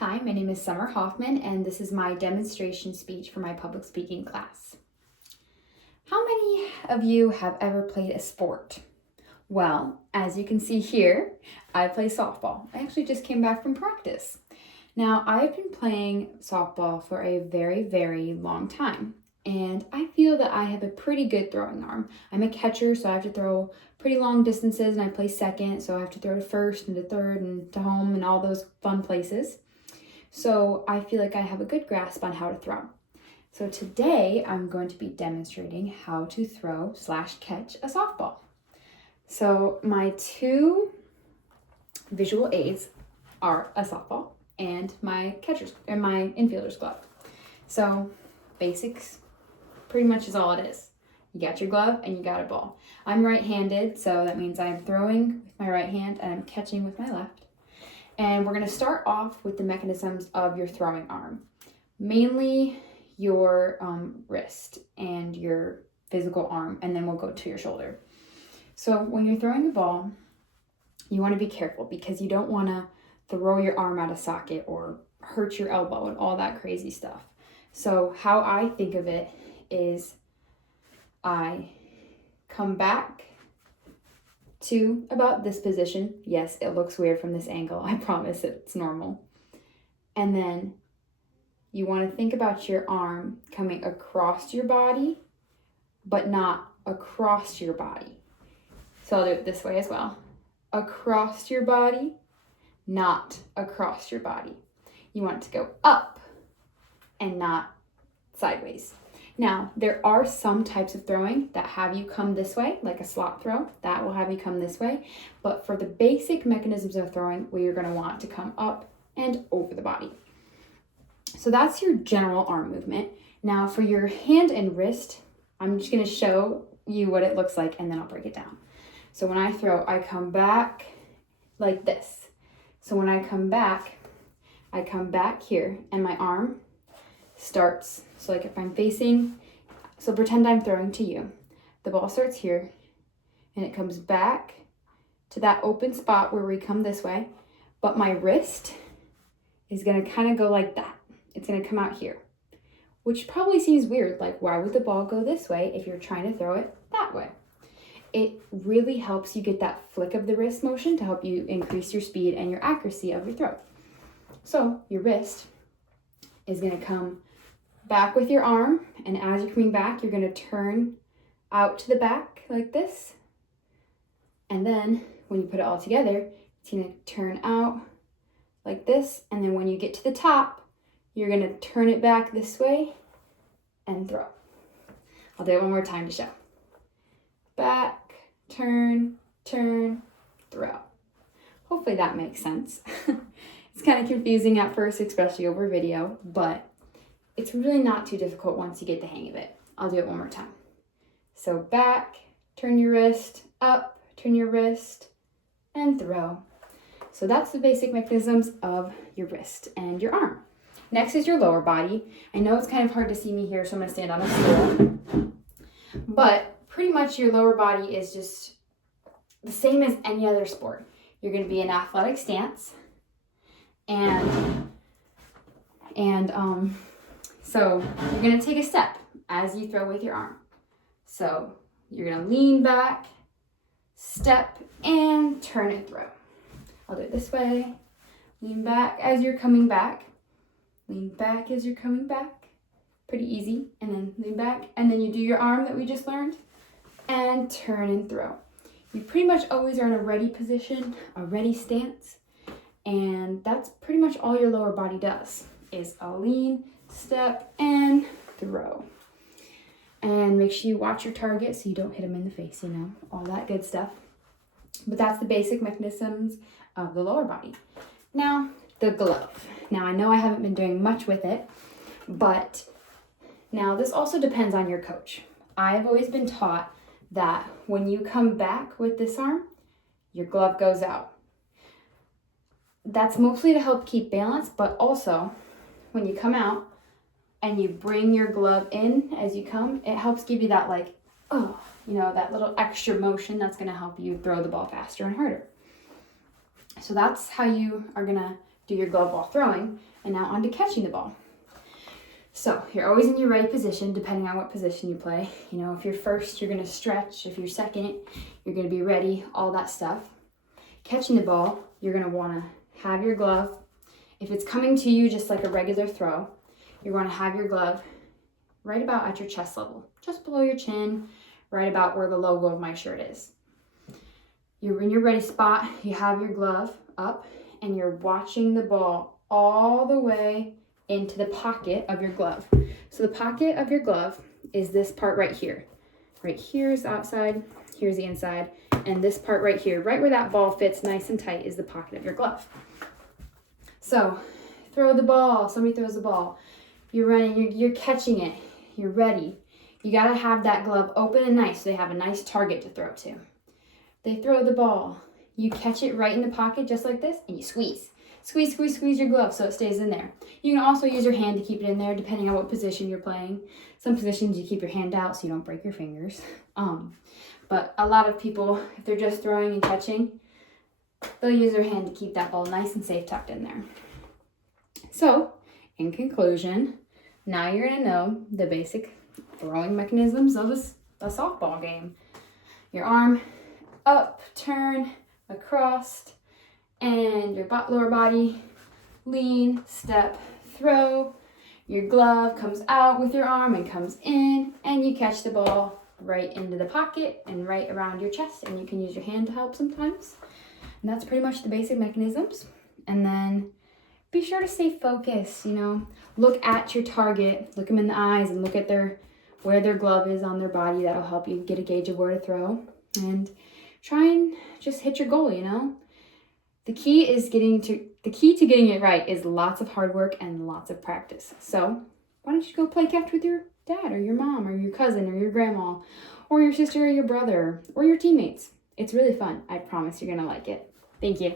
Hi, my name is Summer Hoffman, and this is my demonstration speech for my public speaking class. How many of you have ever played a sport? Well, as you can see here, I play softball. I actually just came back from practice. Now, I've been playing softball for a very long time, and I feel that I have a pretty good throwing arm. I'm a catcher, so I have to throw pretty long distances, and I play second, so I have to throw to first and to third and to home and all those fun places. So I feel like I have a good grasp on how to throw. So today I'm going to be demonstrating how to throw/catch a softball. So my two visual aids are a softball and my infielder's glove. So basics pretty much is all it is. You got your glove and you got a ball. I'm right-handed, so that means I'm throwing with my right hand and I'm catching with my left. And we're going to start off with the mechanisms of your throwing arm, mainly your wrist and your physical arm, and then we'll go to your shoulder. So when you're throwing a ball, you want to be careful because you don't want to throw your arm out of socket or hurt your elbow and all that crazy stuff. So how I think of it is I come back to about this position. Yes, it looks weird from this angle. I promise it's normal. And then you want to think about your arm coming across your body, but not across your body. So I'll do it this way as well. Across your body, not across your body. You want it to go up and not sideways. Now, there are some types of throwing that have you come this way, like a slot throw, that will have you come this way. But for the basic mechanisms of throwing, you're going to want to come up and over the body. So that's your general arm movement. Now for your hand and wrist, I'm just going to show you what it looks like and then I'll break it down. So when I throw, I come back like this. So when I come back here and my arm starts, so like if I'm facing, so pretend I'm throwing to you. The ball starts here and it comes back to that open spot where we come this way, but my wrist is gonna kind of go like that. It's gonna come out here, which probably seems weird. Like, why would the ball go this way if you're trying to throw it that way? It really helps you get that flick of the wrist motion to help you increase your speed and your accuracy of your throw. So your wrist is gonna come back with your arm, and as you're coming back, you're going to turn out to the back like this. And then when you put it all together, it's going to turn out like this. And then when you get to the top, you're going to turn it back this way and throw. I'll do it one more time to show. Back, turn, turn, throw. Hopefully that makes sense. It's kind of confusing at first, especially over video, but it's really not too difficult once you get the hang of it. I'll do it one more time. So back, turn your wrist, up, turn your wrist, and throw. So that's the basic mechanisms of your wrist and your arm. Next is your lower body. I know it's kind of hard to see me here, so I'm gonna stand on a stool. But pretty much your lower body is just the same as any other sport. You're gonna be in athletic stance so you're going to take a step as you throw with your arm. So you're going to lean back, step, and turn and throw. I'll do it this way. Lean back as you're coming back. Lean back as you're coming back. Pretty easy. And then lean back. And then you do your arm that we just learned. And turn and throw. You pretty much always are in a ready position, a ready stance. And that's pretty much all your lower body does, is a lean, step, and throw. And make sure you watch your target so you don't hit them in the face, all that good stuff. But that's the basic mechanisms of the lower body. Now, the glove. Now, I know I haven't been doing much with it, but now this also depends on your coach. I've always been taught that when you come back with this arm, your glove goes out. That's mostly to help keep balance, but also when you come out and you bring your glove in as you come, it helps give you that that little extra motion that's going to help you throw the ball faster and harder. So that's how you are going to do your glove while throwing, and now on to catching the ball. So you're always in your ready position, depending on what position you play. You know, if you're first, you're gonna stretch. If you're second, you're gonna be ready, all that stuff. Catching the ball, you're gonna wanna have your glove. If it's coming to you just like a regular throw, you're gonna have your glove right about at your chest level, just below your chin, right about where the logo of my shirt is. You're in your ready spot, you have your glove up, and you're watching the ball all the way into the pocket of your glove. So the pocket of your glove is this part right here. Right here is the outside, here's the inside, and this part right here, right where that ball fits nice and tight, is the pocket of your glove. So throw the ball, somebody throws the ball, you're running, you're catching it, you're ready. You gotta have that glove open and nice so they have a nice target to throw to. They throw the ball, you catch it right in the pocket just like this, and you squeeze. Squeeze, squeeze, squeeze your glove so it stays in there. You can also use your hand to keep it in there depending on what position you're playing. Some positions you keep your hand out so you don't break your fingers. But a lot of people, if they're just throwing and catching, they'll use their hand to keep that ball nice and safe tucked in there. So, in conclusion, now you're gonna know the basic throwing mechanisms of a softball game. Your arm up, turn, across, and your lower body, lean, step, throw. Your glove comes out with your arm and comes in, and you catch the ball right into the pocket and right around your chest, and you can use your hand to help sometimes. And that's pretty much the basic mechanisms. And then be sure to stay focused, look at your target, look them in the eyes, and look at where their glove is on their body. That'll help you get a gauge of where to throw, and try and just hit your goal. The key to getting it right is lots of hard work and lots of practice. So why don't you go play catch with your dad or your mom or your cousin or your grandma or your sister or your brother or your teammates. It's really fun. I promise you're gonna like it. Thank you.